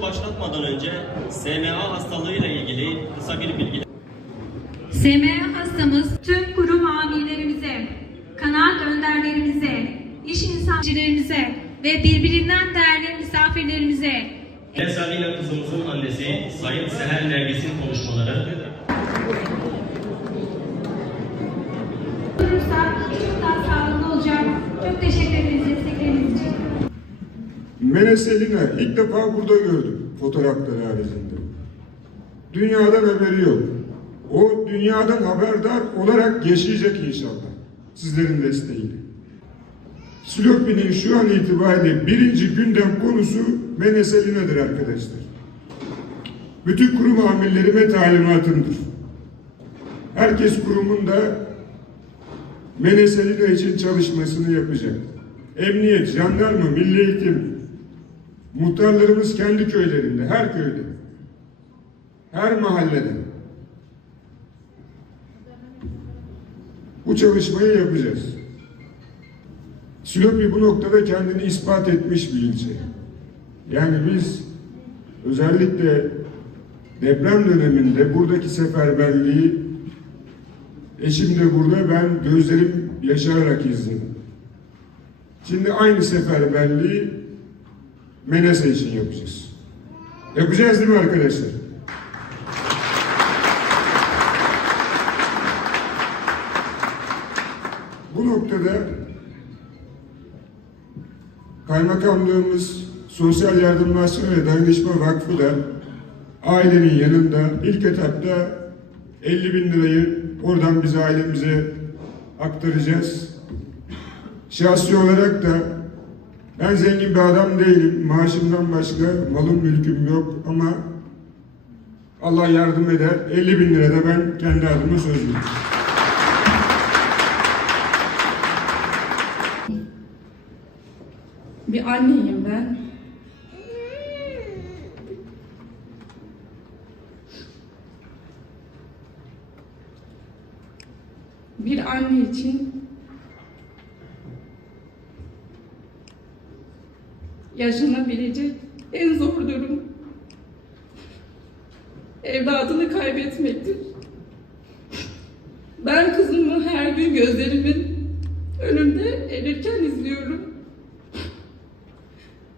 açılışını başlatmadan önce SMA hastalığıyla ilgili kısa bir bilgi. SMA hastamız tüm kurum amirlerimize, kanaat önderlerimize, iş insancılarımıza ve birbirinden değerli misafirlerimize Salina kızımızın annesi Sayın Seher Nergis'in konuşmaları. Çok daha sağlıklı olacak. Çok teşekkür ederiz destekleriniz için. Meneselina ilk defa burada gördüm fotoğrafları haricinde. Dünyadan haberi yok. O dünyadan haberdar olarak yaşayacak inşallah. Sizlerin desteğiyle. Silopi'nin şu an itibariyle birinci gündem konusu Meneselina'dır arkadaşlar. Bütün kurum amirlerime talimatımdır. Herkes kurumunda Meneselina için çalışmasını yapacak. Emniyet, jandarma, milli eğitim, muhtarlarımız kendi köylerinde, her köyde, her mahallede bu çalışmayı yapacağız. Silopi bu noktada kendini ispat etmiş bir ilçe. Yani biz özellikle deprem döneminde buradaki seferberliği, eşim de burada, ben gözlerim yaşararak izledim. Şimdi aynı seferberliği Menese için yapacağız. Yapacağız değil mi arkadaşlar? Bu noktada Kaymakamlığımız, Sosyal Yardımlaşma ve Dayanışma Vakfı da ailenin yanında ilk etapta 50.000 lirayı oradan biz ailemize aktaracağız. Şahsi olarak da ben zengin bir adam değilim. Maaşımdan başka malım mülküm yok ama Allah yardım eder. 50.000 lira da ben kendi adıma söz veriyorum. Bir anneyim ben. Bir anne için yaşanabilecek en zor durum evladını kaybetmektir. Ben kızımı her gün gözlerimin önünde erirken izliyorum.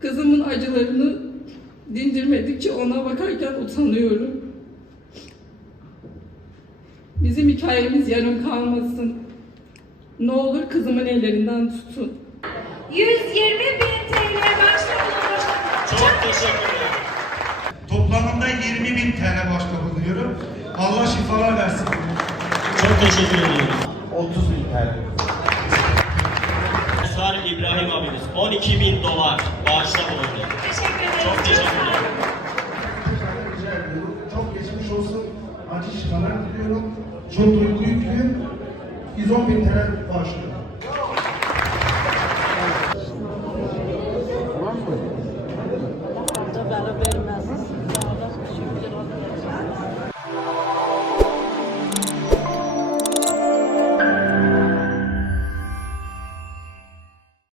Kızımın acılarını dindirmedikçe ona bakarken utanıyorum. Bizim hikayemiz yarım kalmasın. Ne olur kızımın ellerinden tutun. 120.000 TL başlangıç. Çok teşekkürler. Toplamında 20.000 TL başta bulunuyorum. Allah şifalar versin. Çok teşekkür ediyoruz. 30.000 TL. Esrar İbrahim abimiz $12.000 bağışta bulundu. Teşekkür ederim. Çok teşekkürler. Çok geçmiş olsun. Acı şifalar diliyorum. Çok duygu yüklüyüm. 110.000 TL bağışlıyorum.